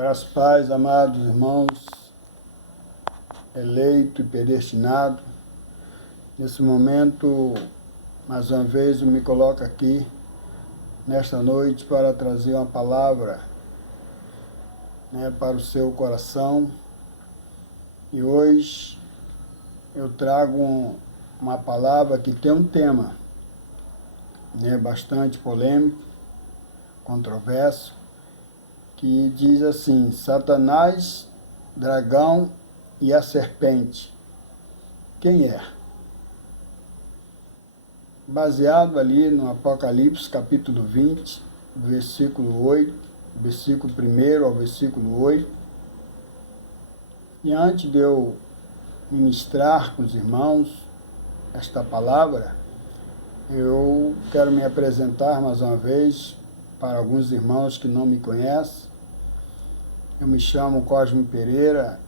Graças a paz, amados irmãos, eleito e predestinado. Nesse momento, mais uma vez, eu me coloco aqui, nesta noite, para trazer uma palavra para o seu coração. E hoje eu trago uma palavra que tem um tema bastante polêmico, controverso, que diz assim: Satanás, dragão e a serpente, quem é? Baseado ali no Apocalipse capítulo 20, versículo 8, versículo 1 ao versículo 8. E antes de eu ministrar com os irmãos esta palavra, eu quero me apresentar mais uma vez para alguns irmãos que não me conhecem. Eu me chamo Cosme Pereira,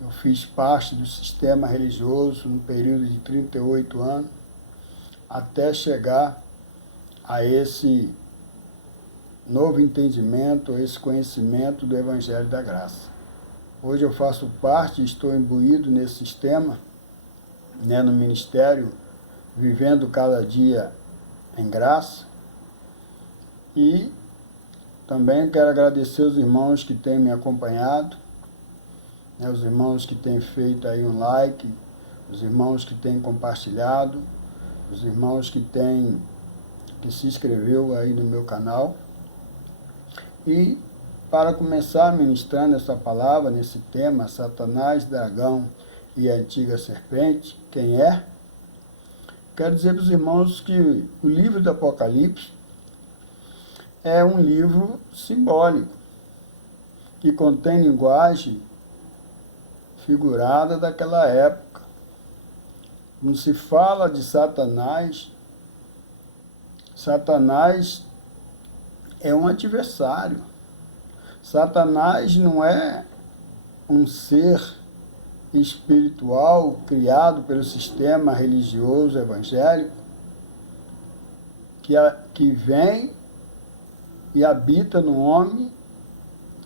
eu fiz parte do sistema religioso no período de 38 anos, até chegar a esse novo entendimento, a esse conhecimento do Evangelho da Graça. Hoje eu faço parte, estou imbuído nesse sistema, no ministério, vivendo cada dia em graça. E também quero agradecer os irmãos que têm me acompanhado, os irmãos que têm feito aí um like, os irmãos que têm compartilhado, os irmãos que se inscreveu aí no meu canal. E para começar ministrando essa palavra, nesse tema, Satanás, dragão e a antiga serpente, quem é? Quero dizer para os irmãos que o livro do Apocalipse é um livro simbólico, que contém linguagem figurada daquela época. Quando se fala de Satanás, Satanás é um adversário. Satanás não é um ser espiritual criado pelo sistema religioso evangélico que vem e habita no homem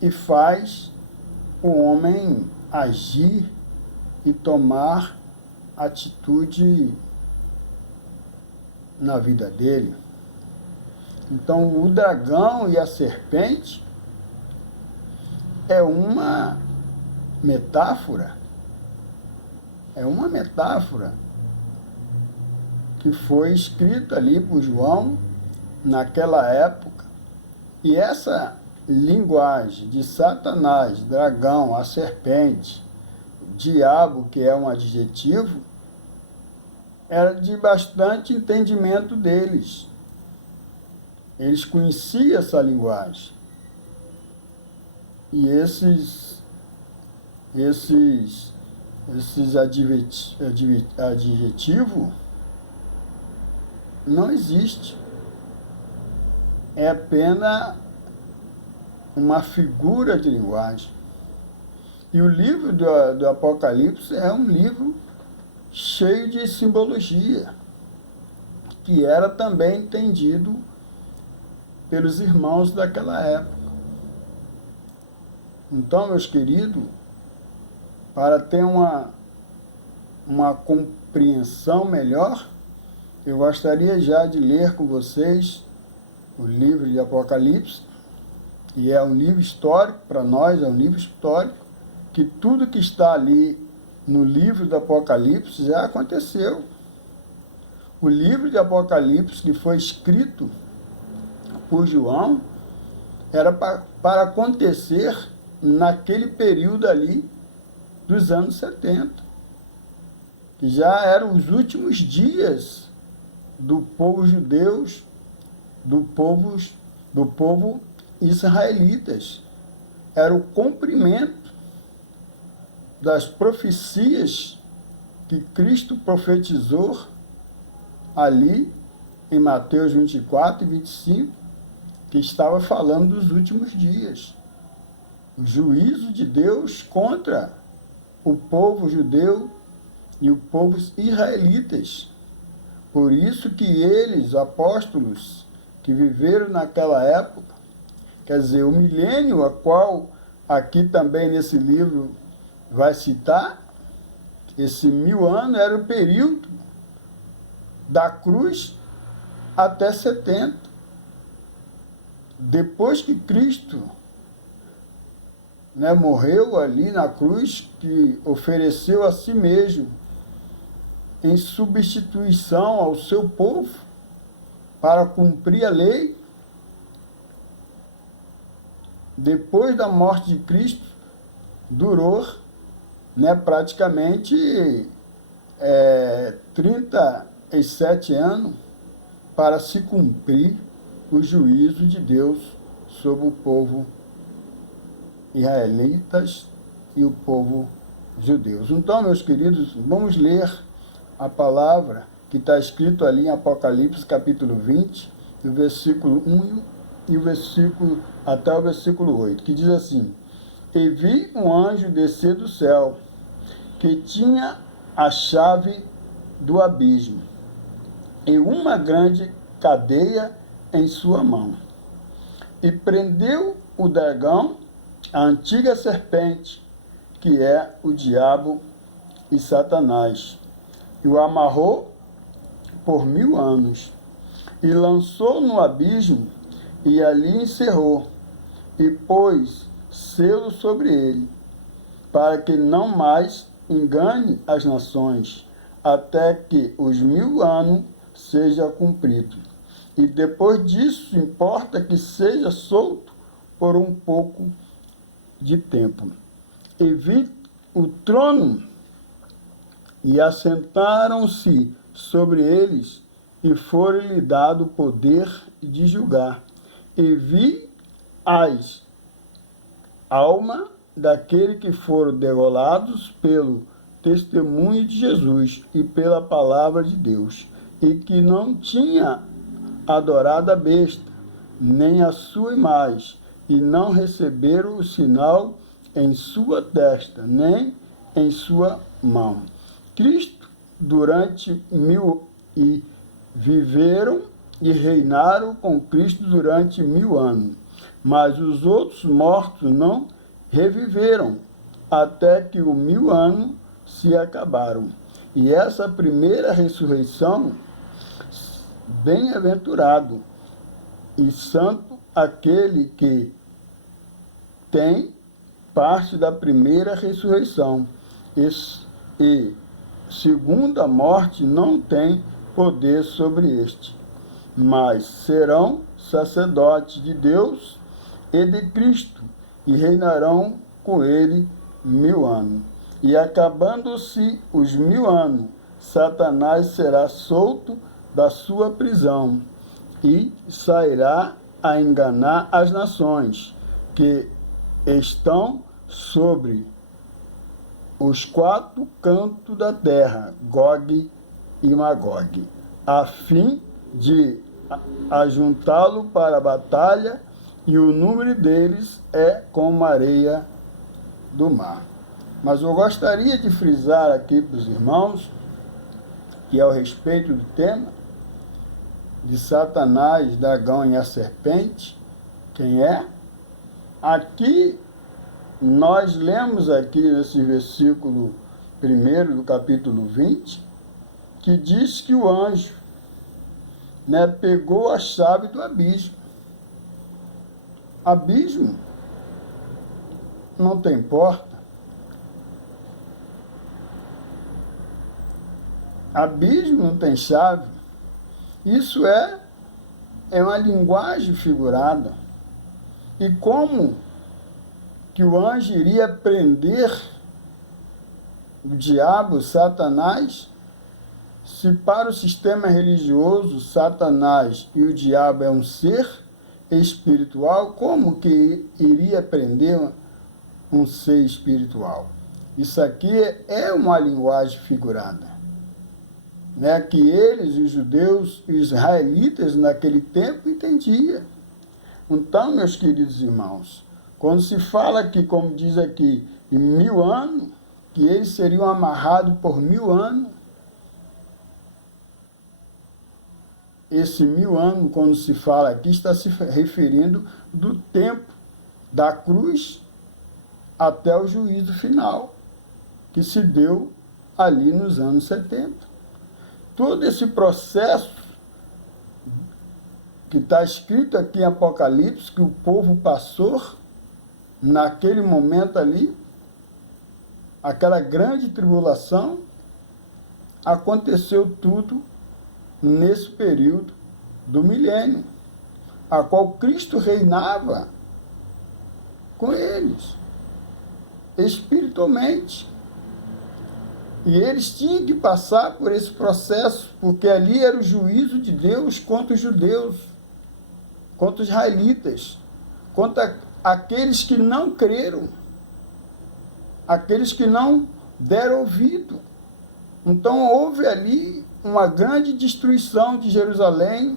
e faz o homem agir e tomar atitude na vida dele. Então, o dragão e a serpente é uma metáfora. É uma metáfora que foi escrita ali por João naquela época. E essa linguagem de Satanás, dragão, a serpente, diabo, que é um adjetivo, era de bastante entendimento deles. Eles conheciam essa linguagem. E esses adjetivos não existem. É apenas uma figura de linguagem. E o livro do Apocalipse é um livro cheio de simbologia, que era também entendido pelos irmãos daquela época. Então, meus queridos, para ter uma compreensão melhor, eu gostaria já de ler com vocês o livro de Apocalipse, e é um livro histórico para nós, é um livro histórico, que tudo que está ali no livro do Apocalipse já aconteceu. O livro de Apocalipse, que foi escrito por João, era para acontecer naquele período ali dos anos 70, que já eram os últimos dias do povo judeu, do povo israelitas. Era o cumprimento das profecias que Cristo profetizou ali em Mateus 24 e 25, que estava falando dos últimos dias. O juízo de Deus contra o povo judeu e o povo israelitas. Por isso que eles, apóstolos que viveram naquela época, Quer dizer, o milênio, a qual aqui também nesse livro vai citar, esse 1000 anos era o período da cruz até 70. Depois que Cristo, né, morreu ali na cruz, que ofereceu a si mesmo em substituição ao seu povo para cumprir a lei, depois da morte de Cristo, durou, né, praticamente 37 anos para se cumprir o juízo de Deus sobre o povo israelitas e o povo judeu. Então, meus queridos, vamos ler a palavra que está escrito ali em Apocalipse, capítulo 20, do versículo 1 e o versículo, até o versículo 8, que diz assim: E vi um anjo descer do céu, que tinha a chave do abismo, e uma grande cadeia em sua mão. E prendeu o dragão, a antiga serpente, que é o diabo e Satanás, e o amarrou por 1000 anos, e lançou no abismo, e ali encerrou, e pôs selo sobre ele, para que não mais engane as nações, até que os 1000 anos seja cumprido. E depois disso, importa que seja solto por um pouco de tempo. E vi o trono, e assentaram-se sobre eles, e foi-lhe dado o poder de julgar. E vi as almas daqueles que foram degolados pelo testemunho de Jesus e pela palavra de Deus, e que não tinha adorado a besta, nem a sua imagem, e não receberam o sinal em sua testa, nem em sua mão. Cristo, durante 1000 e viveram e reinaram com Cristo durante 1000 anos. Mas os outros mortos não reviveram, até que os 1000 anos se acabaram. E essa primeira ressurreição, bem-aventurado e santo aquele que tem parte da primeira ressurreição. E segunda morte não tem poder sobre este, mas serão sacerdotes de Deus e de Cristo, e reinarão com ele 1000 anos. E acabando-se os 1000 anos, Satanás será solto da sua prisão e sairá a enganar as nações que estão sobre os 4 cantos da terra, Gog e Magog, a fim de ajuntá-lo para a batalha, e o número deles é como a areia do mar. Mas eu gostaria de frisar aqui para os irmãos, que é a respeito do tema de Satanás, dragão e a serpente, quem é? Aqui nós lemos aqui nesse versículo 1 do capítulo 20, que diz que o anjo, né, pegou a chave do abismo. Abismo não tem porta. Abismo não tem chave. Isso é uma linguagem figurada. E como que o anjo iria prender o diabo, Satanás, se para o sistema religioso Satanás e o diabo é um ser espiritual, como que iria prender um ser espiritual? Isso aqui é uma linguagem figurada, né, que eles, os judeus e os israelitas, naquele tempo entendiam. Então, meus queridos irmãos, quando se fala aqui, como diz aqui, em 1000 anos, que eles seriam amarrados por 1000 anos, esse 1000 anos, quando se fala aqui, está se referindo do tempo da cruz até o juízo final, que se deu ali nos anos 70. Todo esse processo que está escrito aqui em Apocalipse, que o povo passou naquele momento ali, aquela grande tribulação, aconteceu tudo nesse período do milênio, a qual Cristo reinava com eles, espiritualmente. E eles tinham que passar por esse processo, porque ali era o juízo de Deus contra os judeus, contra os israelitas, contra aqueles que não creram, aqueles que não deram ouvido. Então houve ali uma grande destruição de Jerusalém,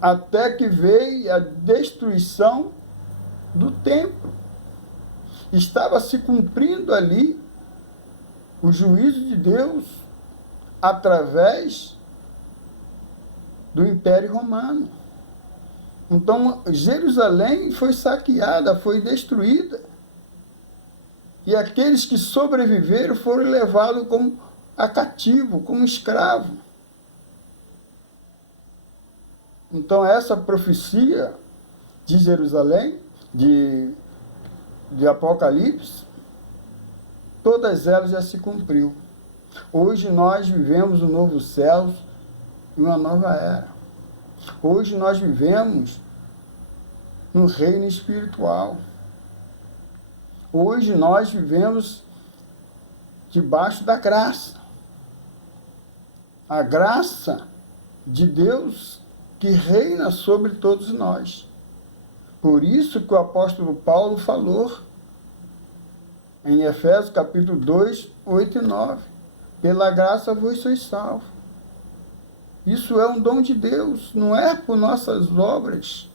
até que veio a destruição do templo. Estava se cumprindo ali o juízo de Deus através do Império Romano. Então, Jerusalém foi saqueada, foi destruída. E aqueles que sobreviveram foram levados como a cativo, como escravo. Então, essa profecia de Jerusalém, de Apocalipse, todas elas já se cumpriu. Hoje nós vivemos um novo céu e uma nova era. Hoje nós vivemos no reino espiritual. Hoje nós vivemos debaixo da graça. A graça de Deus que reina sobre todos nós. Por isso que o apóstolo Paulo falou em Efésios capítulo 2, 8 e 9. Pela graça vos sois salvos. Isso é um dom de Deus, não é por nossas obras.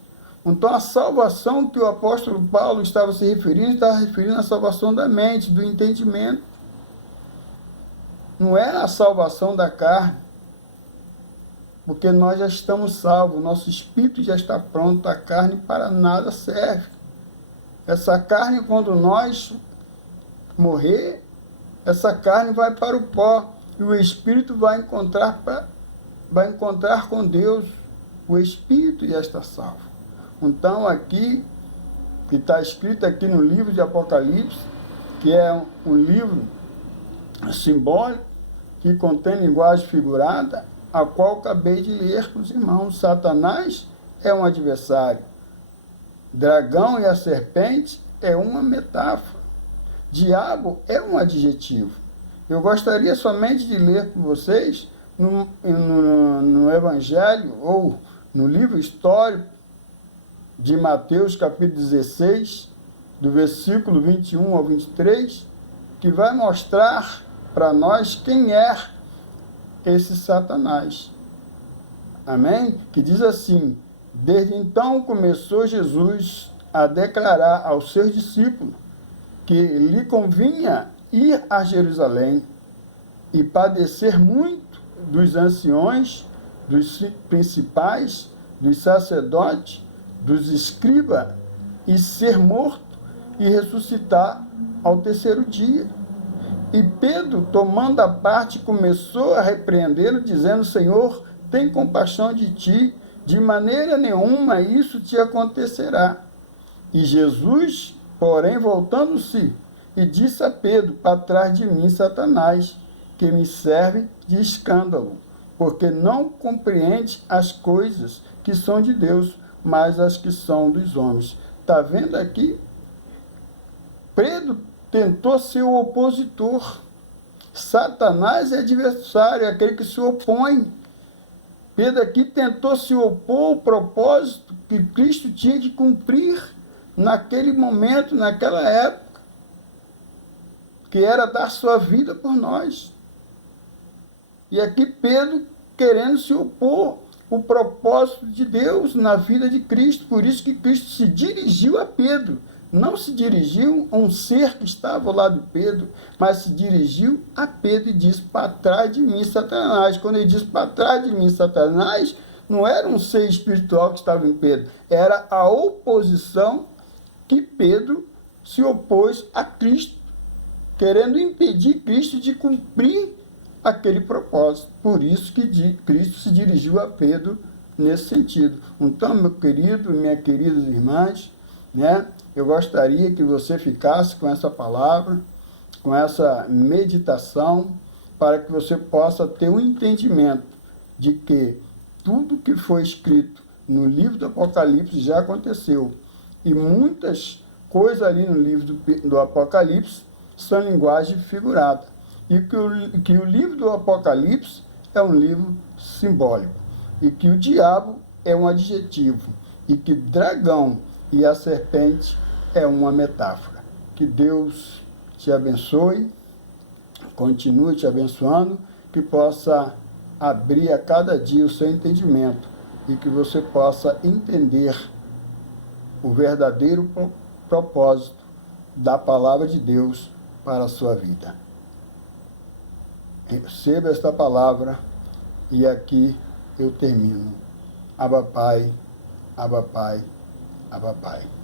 Então a salvação que o apóstolo Paulo estava se referindo, estava referindo à salvação da mente, do entendimento. Não é a salvação da carne, porque nós já estamos salvos, nosso espírito já está pronto, a carne para nada serve. Essa carne, quando nós morrer, essa carne vai para o pó, e o espírito vai encontrar com Deus. O espírito já está salvo. Então aqui, que está escrito aqui no livro de Apocalipse, que é um livro simbólico, que contém linguagem figurada, a qual acabei de ler com os irmãos. Satanás é um adversário. Dragão e a serpente é uma metáfora. Diabo é um adjetivo. Eu gostaria somente de ler com vocês no Evangelho, ou no livro histórico de Mateus, capítulo 16, do versículo 21 ao 23, que vai mostrar para nós quem é esse Satanás. Amém? Que diz assim: desde então começou Jesus a declarar aos seus discípulos que lhe convinha ir a Jerusalém e padecer muito dos anciões, dos principais, dos sacerdotes, dos escribas, e ser morto e ressuscitar ao terceiro dia. E Pedro, tomando a parte, começou a repreendê-lo, dizendo: Senhor, tem compaixão de ti, de maneira nenhuma isso te acontecerá. E Jesus, porém, voltando-se, e disse a Pedro: para trás de mim, Satanás, que me serve de escândalo, porque não compreende as coisas que são de Deus, mas as que são dos homens. Está vendo aqui? Pedro tentou ser o opositor. Satanás é adversário, é aquele que se opõe. Pedro aqui tentou se opor ao propósito que Cristo tinha que cumprir naquele momento, naquela época, que era dar sua vida por nós. E aqui Pedro querendo se opor ao propósito de Deus na vida de Cristo. Por isso que Cristo se dirigiu a Pedro, não se dirigiu a um ser que estava ao lado de Pedro, mas se dirigiu a Pedro e disse: para trás de mim, Satanás. Quando ele disse para trás de mim, Satanás, não era um ser espiritual que estava em Pedro, era a oposição que Pedro se opôs a Cristo, querendo impedir Cristo de cumprir aquele propósito. Por isso que Cristo se dirigiu a Pedro nesse sentido. Então, meu querido, minhas queridas irmãs, né, eu gostaria que você ficasse com essa palavra, com essa meditação, para que você possa ter um entendimento de que tudo que foi escrito no livro do Apocalipse já aconteceu. E muitas coisas ali no livro do Apocalipse são linguagem figurada. E que o livro do Apocalipse é um livro simbólico. E que o diabo é um adjetivo. E que dragão e a serpente é uma metáfora. Que Deus te abençoe, continue te abençoando, que possa abrir a cada dia o seu entendimento e que você possa entender o verdadeiro propósito da palavra de Deus para a sua vida. Receba esta palavra e aqui eu termino. Abba Pai, Abba Pai, Abba Pai.